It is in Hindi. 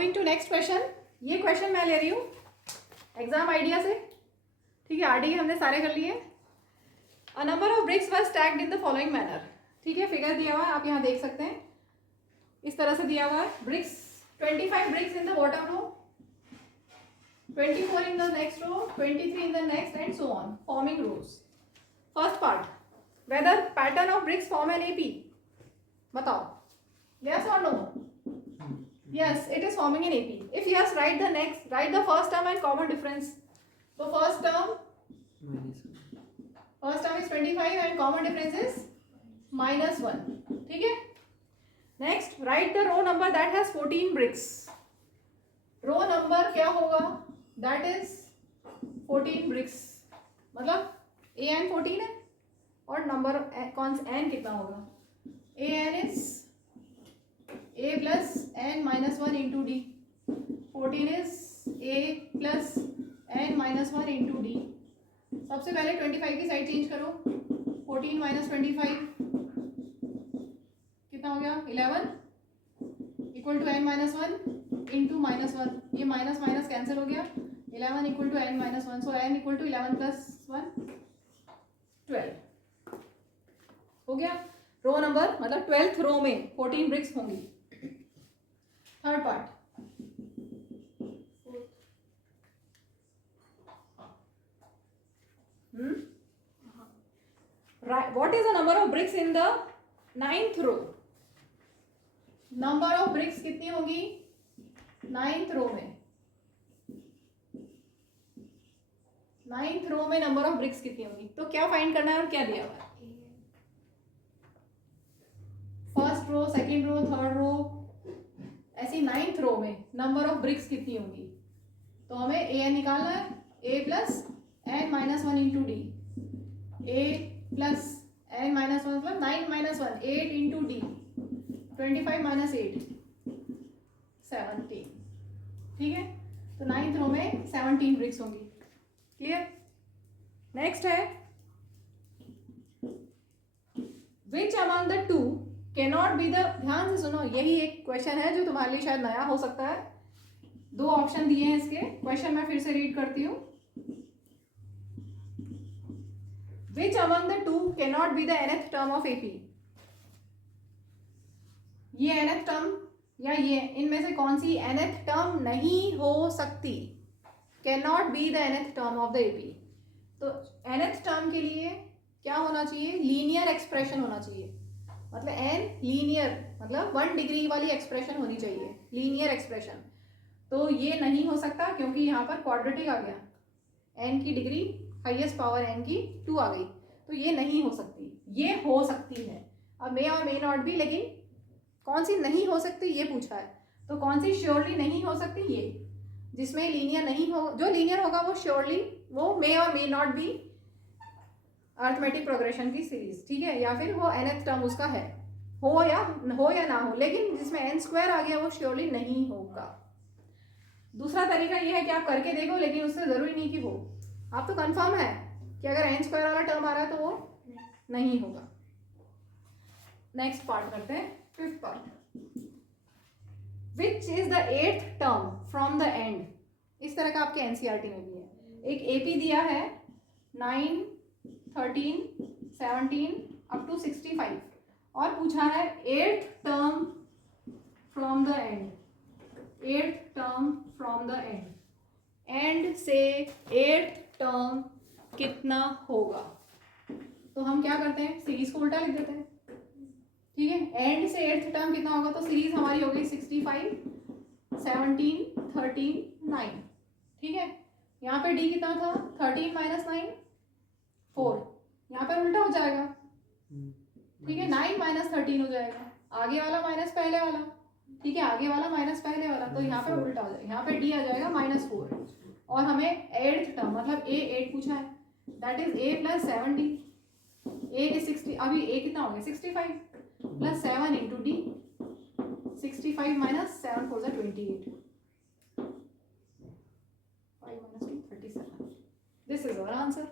Moving to next question. ये क्वेश्चन मैं ले रही हूँ एग्जाम आइडिया से. ठीक है, आरडी हमने सारे कर लिए. A number of BRICS were stacked in the following manner. ठीक है, फिगर दिया हुआ है, आप यहाँ देख सकते हैं. इस तरह से दिया हुआ है. Bricks 25 bricks in the bottom row, 24 in the next row, 23 in the next, and so on, forming rows. First part, whether pattern of bricks form an AP. बताओ, yes or no? Yes, it is forming an AP. If yes, write the first term and common difference. So first term is 25 and common difference is -1. ठीक है. Next, write the row number that has 14 bricks. Row number क्या होगा? That is 14 bricks. मतलब an 14 है और नंबर कौन सा n कितना होगा? an is a plus n minus 1 into d. 14 is a plus n minus 1 into d. सबसे पहले 25 की साइड चेंज करो. 14 minus 25 कितना हो गया? 11 equal to n minus 1 into -1. ये माइनस माइनस कैंसिल हो गया. 11 equal to n minus 1. So n equal to 11 plus 1 12 हो गया. रो नंबर मतलब 12th रो में 14 ब्रिक्स होंगी. Third part, what is the number of bricks in the 9th row. Number of bricks कितनी होगी 9th रो में? 9th रो में नंबर ऑफ ब्रिक्स कितनी होगी? तो क्या फाइंड करना है और क्या दिया हुआ है? First row, second row, third row, ऐसी 9th रो में नंबर ऑफ ब्रिक्स कितनी होगी? तो हमें ए एन निकालना है. A plus N minus 1 into D. A plus N minus 1 मतलब 9 माइनस 1 8 इंटू डी. 25 माइनस 8 17. ठीक है, तो 9th रो में 17 ब्रिक्स होंगी. क्लियर. नेक्स्ट है, which among the two cannot be the. ध्यान से सुनो, यही एक क्वेश्चन है जो तुम्हारे लिए शायद नया हो सकता है. 2 ऑप्शन दिए हैं इसके. क्वेश्चन मैं फिर से रीड करती हूँ. Which among the two cannot be the nth term of AP. ये nth टर्म या ये इनमें से कौन सी nth टर्म नहीं हो सकती? Can not be the nth term of the AP. तो nth टर्म के लिए क्या होना चाहिए? लीनियर एक्सप्रेशन होना चाहिए. मतलब n लीनियर मतलब 1 डिग्री वाली एक्सप्रेशन होनी चाहिए. Linear expression. तो ये नहीं हो सकता क्योंकि यहाँ पर क्वाड्रेटिक आ गया. n की डिग्री हाईएस्ट पावर n की 2 आ गई. तो ये नहीं हो सकती. ये हो सकती है. अब मे और मे नॉट भी, लेकिन कौन सी नहीं हो सकती ये पूछा है. तो कौन सी श्योरली नहीं हो सकती? ये जिसमें लीनियर नहीं हो. जो लीनियर होगा वो श्योरली वो मे और may not be arithmetic progression की सीरीज. ठीक है, या फिर वो nth टर्म उसका है, हो या ना हो. लेकिन जिसमें n स्क्वायर आ गया वो श्योरली नहीं होगा. दूसरा तरीका ये है कि आप करके देखो, लेकिन उससे जरूरी नहीं कि हो. आप तो कंफर्म है कि अगर n स्क्वायर वाला टर्म आ रहा है तो वो नहीं होगा. नेक्स्ट पार्ट करते हैं. 5th part, which is the 8th term from the end. इस तरह का आपके एनसीईआरटी में भी है. एक एपी दिया है 9, 13, 17 अप टू 65 और पूछा है 8th term from the end. 8th term from the end. And से 8th टर्म कितना होगा? तो हम क्या करते हैं, सीरीज को उल्टा लिख देते हैं. ठीक है, एंड से 8th टर्म कितना होगा? तो सीरीज हमारी हो गई 65, 17, 13, 9. ठीक है, यहाँ पे डी कितना था? 13 माइनस 9 4. यहाँ पर उल्टा हो जाएगा. ठीक है, 9 माइनस 13 हो जाएगा. आगे वाला माइनस पहले वाला. ठीक है, आगे वाला माइनस पहले वाला. तो यहाँ पे उल्टा हो जाएगा. यहाँ पे डी आ जाएगा -4. और हमें 8th टर्म मतलब ए 8 पूछा है. That is a plus 7d. a is 60. अभी a कितना हो गया? 65 plus 7 into D. 65 minus 7 4 is 28. 5 minus 2 37. This is our answer.